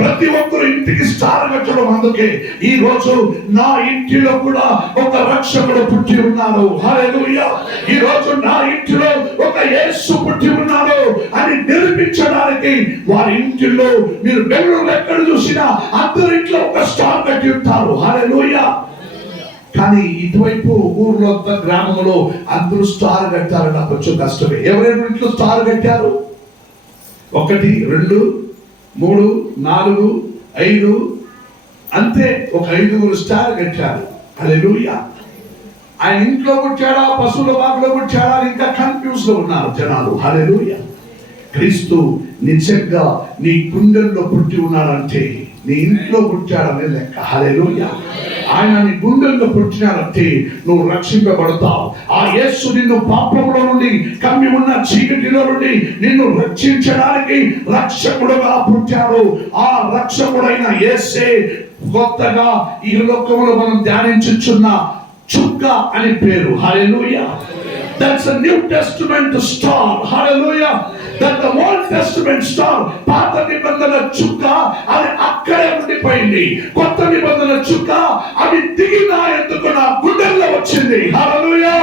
ప్రతి ఒక్కరు ఇంటికి స్టార్ కట్టడం. అందుకే ఈ రోజు నా ఇంటిలో కూడా ఒక రక్షకుడు పుట్టి ఉన్నాడు. హల్లెలూయా. ఈ రోజు నా ఇంటిలో ఒక యేసు పుట్టి ఉన్నాడు అని నిరూపించడానికి వారి ఇంటిలో మీరు బెంగళూరులో ఎక్కడ చూసినా అందరి ఇంట్లో ఒక స్టార్ కట్టి ఉంటారు. హల్లెలూయా. కానీ ఇటువైపు ఊర్లో గ్రామంలో అందరూ స్టార్ కట్టారన్న కొంచెం కష్టమే. ఎవరైనా ఇంట్లో స్టార్ కట్టారు? 1, 2, 3, 4, 5 అంతే. ఒక 5 స్టార్ కట్టారు. హల్లెలూయా. ఆయన ఇంట్లో పుట్టాడా, పశువుల బాగులో పుట్టాడా, ఇంకా కన్ఫ్యూజ్ లో ఉన్నారు జనాలు. హల్లెలూయా. క్రీస్తు నిజంగా నీ గుండెల్లో పుట్టి ఉన్నాడంటే నీ ఇంట్లో పుట్టాడనే లెక్క. హల్లెలూయా. ఆయన నీ గుండెల్లో పుట్టినాడంటే నువ్వు రక్షింపబడతావు. ఆ యేసు నిన్ను పాపములో నుండి, కమ్మి ఉన్న చీకటిలో నుండి నిన్ను రక్షించడానికి రక్షకుడుగా పుట్టాడు. ఆ రక్షకుడైన యేసే కొత్తగా ఈ లోకంలో మనం ధ్యానించుచున్న చుక్క అని పేరు. హల్లెలూయా. That's a New Testament star. Hallelujah. That the Old Testament star, పాత నిబంధన చుక్క అది అక్కడే ఉండిపోయింది. కొత్త నిబంధన చుక్క అది దిగిన ఎందుకు నా గుండెల్లో వచ్చింది. హల్లెలూయా.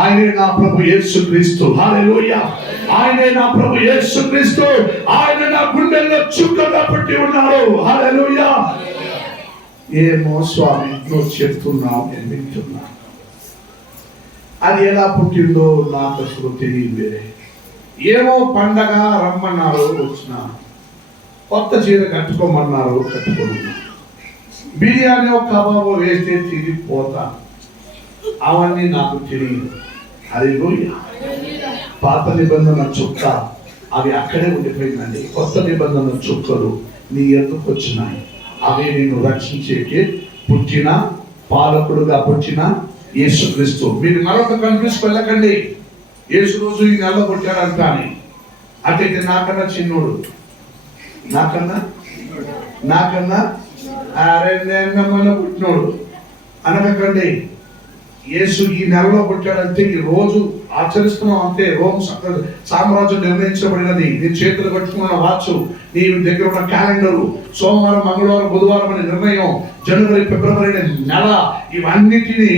ఆయనే నా ప్రభు యేసుక్రీస్తు. హల్లెలూయా. ఆయనే నా ప్రభు యేసుక్రీస్తు. ఆయన నా గుండెల్లో చుక్కగా పుట్టి ఉన్నాడు. హల్లెలూయా. ఏమో స్వామి నువ్వు చెప్తున్నావు, నేను వింటున్నా. అది ఎలా పుట్టిందో నాకు అసలు తెలియదు. ఏమో పండగ రమ్మన్నారు, వచ్చిన. కొత్త చీర కట్టుకోమన్నారు, కట్టుకున్నా. బిర్యానీ కబాబు వేస్తే తిరిగిపోతా. అవన్నీ నాకు తెలియదు. హల్లెలూయా. పాత నిబంధన చుక్క అవి అక్కడే ఉండిపోయిందండి. కొత్త నిబంధన చుక్కలు నీ ఎదుకు వచ్చినాయి. అవి నేను రక్షించేకి పుట్టిన పాలకుడుగా పుట్టిన యేసుక్రీస్తు. మీరు మరొక కన్ఫ్యూజ్ వెళ్ళకండి. యేసు రోజు ఈ నెల పుట్టాడంట అని. అటైతే నాకన్నా చిన్నోడు. నాకన్నా అరే నేను పుట్టినోడు అనకండి. యేసు ఈ నెలలో పుట్టాడంటే ఈ రోజు ఆచరిస్తున్నాం అంతే. రోమ్ సామ్రాజ్యం నిర్ణయించబడినది. నీ చేతులు పట్టుకున్న వాచ్, నీ దగ్గర ఉన్న క్యాలెండరు, సోమవారం మంగళవారం బుధవారం అనే నిర్ణయం, జనవరి ఫిబ్రవరి నెల, ఇవన్నిటినీ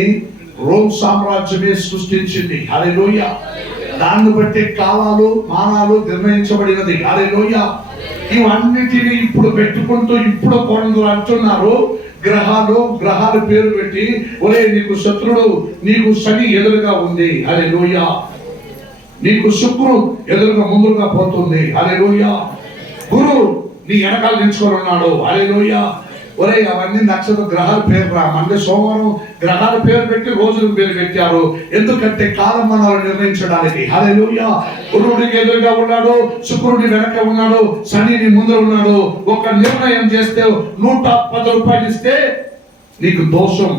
రోమ్ సామ్రాజ్యమే సృష్టించింది. హల్లెలూయా. దాన్ని బట్టి కాలాలు మానాలు నిర్ణయించబడినది. హల్లెలూయా. ఇవన్నిటిని ఇప్పుడు పెట్టుకుంటూ ఇప్పుడు కొందరు అంటున్నారు, గ్రహాలు పేరు పెట్టి, ఒరే నీకు శత్రుడు, నీకు శని ఎదురుగా ఉంది. హల్లెలూయా. నీకు శుక్రుడు ఎదురుగా ముందుగా పోతుంది. హల్లెలూయా. గురువు నీ వెనకాల నిల్చుకొని ఉన్నాడు. హల్లెలూయా. ఒరే అవన్నీ నక్షత్ర గ్రహాల పేరు రా. అంటే సోమవారం గ్రహాల పేరు పెట్టి రోజుల పేరు పెట్టారు. ఎందుకంటే కాలమానాలు నిర్ణయించడానికి. హల్లెలూయా. గురువుడికి ఎదురుగా ఉన్నాడు, శుక్రుడి వెనక ఉన్నాడు, శని ముందు ఉన్నాడు. ఒక నిర్ణయం చేస్తే 110 రూపాయలు ఇస్తే నీకు దోషం.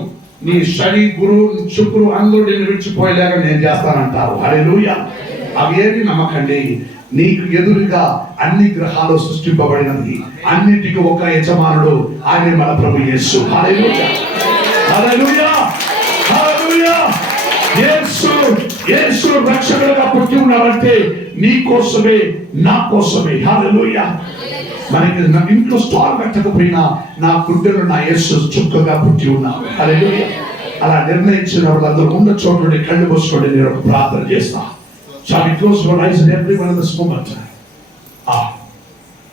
నీ శని గురువు శుక్రుడు అందరూ నిన్ను విడిచిపోయేలాగా నేను చేస్తానంటారు. హల్లెలూయా. అవి ఏమి నమ్మకండి. నీకు ఎదురుగా అన్ని గ్రహాలు సృష్టింపబడినది. అన్నిటికీ ఒక యజమానుడు, ఆయన మన ప్రభు యేసు. హల్లెలూయా. హల్లెలూయా. హల్లెలూయా. యేసు రక్షకుడుగా పుట్టి ఉన్నాడంటే నీ కోసమే, నా కోసమే. హల్లెలూయా. మనకి నా ఇంట్లో స్టార్ కట్టకపోయినా నా గుండెలో నా యేసు చుక్కగా పుట్టి ఉన్నా. హల్లెలూయా. అలా నిర్ణయించిన వాళ్ళందరూ ఉన్న చోటు కళ్ళు మూసుకోండి. నేను ఒక ప్రార్థన చేస్తా. Shall we close our eyes and everyone in this moment?